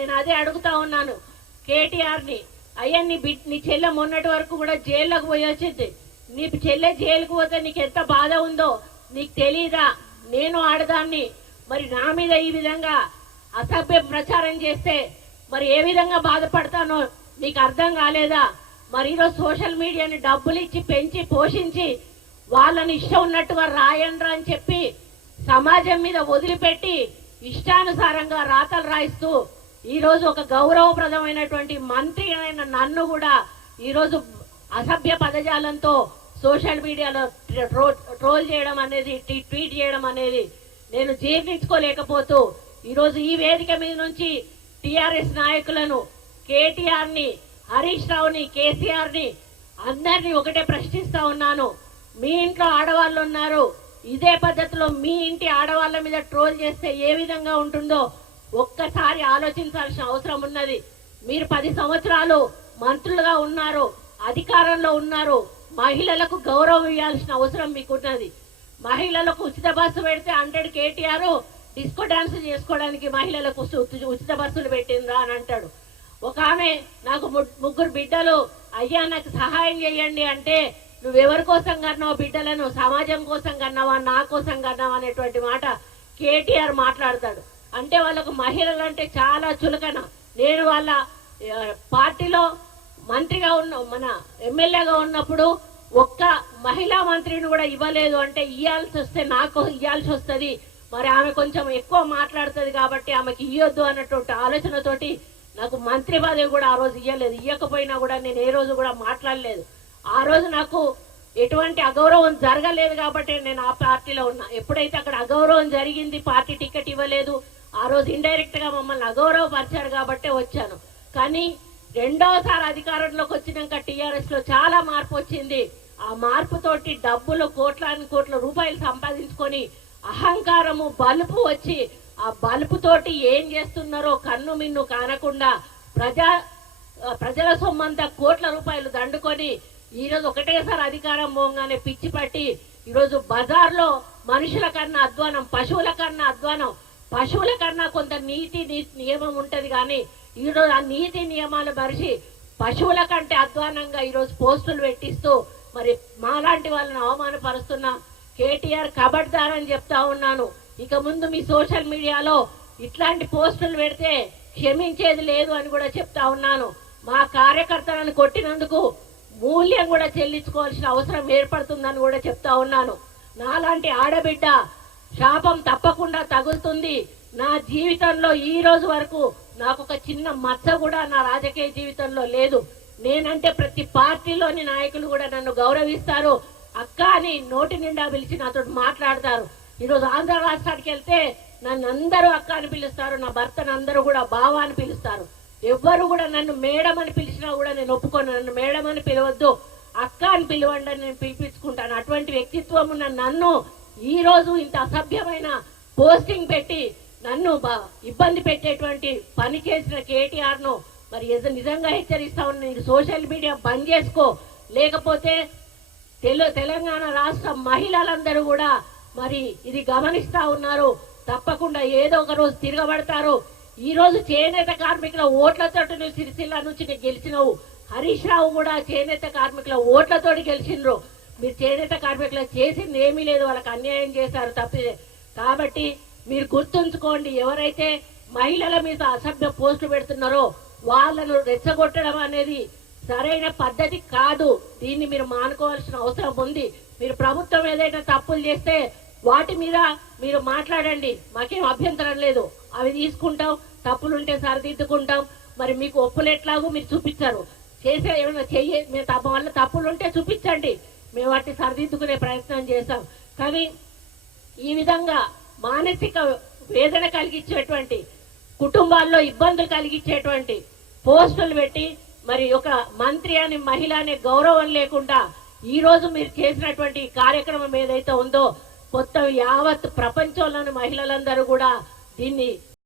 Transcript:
నేను అదే అడుగుతా ఉన్నాను కేటీఆర్ని. అయ్యా నీ చెల్లె మొన్నటి వరకు కూడా జైల్లోకి పోయి వచ్చింది. నీ చెల్లె జైలుకు పోతే నీకు ఎంత బాధ ఉందో నీకు తెలీదా? నేను ఆడదాన్ని, మరి నా మీద ఈ విధంగా అసభ్య ప్రచారం చేస్తే మరి ఏ విధంగా బాధపడతానో నీకు అర్థం కాలేదా? మరి ఈరోజు సోషల్ మీడియాని డబ్బులు ఇచ్చి పెంచి పోషించి వాళ్ళని ఇష్టం ఉన్నట్టుగా రాయండ్రా అని చెప్పి సమాజం మీద వదిలిపెట్టి ఇష్టానుసారంగా రాతలు రాయిస్తూ ఈరోజు ఒక గౌరవప్రదమైనటువంటి మంత్రి అయిన నన్ను కూడా ఈరోజు అసభ్య పదజాలంతో సోషల్ మీడియాలో ట్రోల్ చేయడం అనేది, ట్వీట్ చేయడం అనేది నేను జీర్ణించుకోలేకపోతూ ఈరోజు ఈ వేదిక మీద నుంచి టిఆర్ఎస్ నాయకులను, కేటీఆర్ని, హరీష్ రావుని, కేసీఆర్ని అందరినీ ఒకటే ప్రశ్నిస్తా ఉన్నాను. మీ ఇంట్లో ఆడవాళ్ళు ఉన్నారు, ఇదే పద్ధతిలో మీ ఇంటి ఆడవాళ్ళ మీద ట్రోల్ చేస్తే ఏ విధంగా ఉంటుందో ఒక్కసారి ఆలోచించాల్సిన అవసరం ఉన్నది. మీరు 10 సంవత్సరాలు మంత్రులుగా ఉన్నారు, అధికారంలో ఉన్నారు, మహిళలకు గౌరవం ఇవ్వాల్సిన అవసరం మీకున్నది. మహిళలకు ఉచిత బస్సు పెడితే 100 కేటీఆర్ డిస్కో డాన్స్ చేసుకోవడానికి మహిళలకు ఉచిత బస్సులు పెట్టిందా అని అంటాడు. ఒక ఆమె నాకు 3 బిడ్డలు, అయ్యా నాకు సహాయం చేయండి అంటే నువ్వెవరి కోసం కన్నావు బిడ్డలను? సమాజం కోసం కన్నావా, నా కోసం కన్నావా అనేటువంటి మాట కేటీఆర్ మాట్లాడతాడు. అంటే వాళ్ళకు మహిళలు అంటే చాలా చులకన. నేను వాళ్ళ పార్టీలో మంత్రిగా మన ఎమ్మెల్యేగా ఉన్నప్పుడు ఒక్క మహిళా మంత్రిని కూడా ఇవ్వలేదు. అంటే ఇవ్వాల్సి వస్తే నాకు ఇవ్వాల్సి వస్తుంది, మరి ఆమె కొంచెం ఎక్కువ మాట్లాడుతుంది కాబట్టి ఆమెకి ఇవ్వద్దు అన్నటువంటి ఆలోచనతోటి నాకు మంత్రి పదవి కూడా ఆ రోజు ఇవ్వలేదు. ఇవ్వకపోయినా కూడా నేను ఏ రోజు కూడా మాట్లాడలేదు. ఆ రోజు నాకు ఎటువంటి అగౌరవం జరగలేదు కాబట్టి నేను ఆ పార్టీలో ఉన్నా. ఎప్పుడైతే అక్కడ అగౌరవం జరిగింది, పార్టీ టికెట్ ఇవ్వలేదు, ఆ రోజు ఇండైరెక్ట్ గా మమ్మల్ని అగౌరవపరిచారు కాబట్టే వచ్చాను. కానీ రెండోసారి అధికారంలోకి వచ్చినాక టీఆర్ఎస్ లో చాలా మార్పు వచ్చింది. ఆ మార్పుతోటి డబ్బులు కోట్ల రూపాయలు సంపాదించుకొని అహంకారము, బలుపు వచ్చి ఆ బలుపుతోటి ఏం చేస్తున్నారో కన్ను మిన్ను కానకుండా ప్రజల సొమ్మంతా కోట్ల రూపాయలు దండుకొని ఈరోజు ఒకటేసారి అధికారం పోగానే పిచ్చి పట్టి ఈరోజు బజార్లో మనుషుల కన్నా అధ్వానం, పశువుల కన్నా అధ్వానం. పశువుల కన్నా కొంత నీతి నియమం ఉంటది కానీ ఈరోజు ఆ నీతి నియమాలు మరిచి పశువుల కంటే అధ్వానంగా ఈరోజు పోస్టులు పెట్టిస్తూ మరి మాలాంటి వాళ్ళని అవమానపరుస్తున్న కేటీఆర్ కబడ్దార్ అని చెప్తా ఉన్నాను. ఇక ముందు మీ సోషల్ మీడియాలో ఇట్లాంటి పోస్టులు పెడితే క్షమించేది లేదు అని కూడా చెప్తా ఉన్నాను. మా కార్యకర్తలను కొట్టినందుకు మూల్యం కూడా చెల్లించుకోవాల్సిన అవసరం ఏర్పడుతుందని కూడా చెప్తా ఉన్నాను. నాలాంటి ఆడబిడ్డ శాపం తప్పకుండా తగులుతుంది. నా జీవితంలో ఈ రోజు వరకు నాకు ఒక చిన్న మచ్చ కూడా నా రాజకీయ జీవితంలో లేదు. నేనంటే ప్రతి పార్టీలోని నాయకులు కూడా నన్ను గౌరవిస్తారు. అక్క అని నోటి నిండా పిలిచి నాతో మాట్లాడతారు. ఈరోజు ఆంధ్ర రాష్ట్రానికి వెళ్తే నన్ను అందరూ అక్క అని పిలుస్తారు, నా భర్తను అందరూ కూడా బావ అని పిలుస్తారు. ఎవ్వరు కూడా నన్ను మేడం అని పిలిచినా కూడా నేను ఒప్పుకోను. నన్ను మేడం అని పిలవద్దు, అక్క అని పిలవండి అని నేను పిలిపించుకుంటాను. అటువంటి వ్యక్తిత్వం ఉన్న నన్ను ఈ రోజు ఇంత అసభ్యమైన పోస్టింగ్ పెట్టి నన్ను ఇబ్బంది పెట్టేటువంటి పని చేసిన కేటీఆర్ ను మరి నిజంగా హెచ్చరిస్తా ఉన్నా. నీకు సోషల్ మీడియా బంద్ చేసుకో, లేకపోతే తెలంగాణ రాష్ట్ర మహిళలందరూ కూడా మరి ఇది గమనిస్తా ఉన్నారు. తప్పకుండా ఏదో ఒక రోజు తిరగబడతారు. ఈ రోజు చేనేత కార్మికుల ఓట్లతో నువ్వు సిరిసిల్ల నుంచి గెలిచినవు. హరీష్ రావు కూడా చేనేత కార్మికుల ఓట్లతోటి గెలిచిండ్రు. మీరు చేనేత కార్మికులకు చేసింది ఏమీ లేదు, వాళ్ళకి అన్యాయం చేశారు తప్పిదే. కాబట్టి మీరు గుర్తుంచుకోండి, ఎవరైతే మహిళల మీద అసభ్య పోస్టులు పెడుతున్నారో వాళ్ళను రెచ్చగొట్టడం అనేది సరైన పద్ధతి కాదు. దీన్ని మీరు మానుకోవాల్సిన అవసరం ఉంది. మీరు ప్రభుత్వం ఏదైనా తప్పులు చేస్తే వాటి మీద మీరు మాట్లాడండి, మాకేం అభ్యంతరం లేదు. అవి తీసుకుంటాం, తప్పులుంటే సరిదిద్దుకుంటాం. మరి మీకు ఒప్పులు ఎట్లాగో మీరు చూపించారు, చేసే ఏమైనా మీ వల్ల తప్పులుంటే చూపించండి, మేము వాటిని సరిదిద్దుకునే ప్రయత్నం చేస్తాం. కానీ ఈ విధంగా మానసిక వేదన కలిగించేటువంటి, కుటుంబాల్లో ఇబ్బందులు కలిగించేటువంటి పోస్టులు పెట్టి మరి ఒక మంత్రి అని, మహిళ అనే గౌరవం లేకుండా ఈ రోజు మీరు చేసినటువంటి కార్యక్రమం ఏదైతే ఉందో మొత్తం యావత్ ప్రపంచంలోని మహిళలందరూ కూడా దీన్ని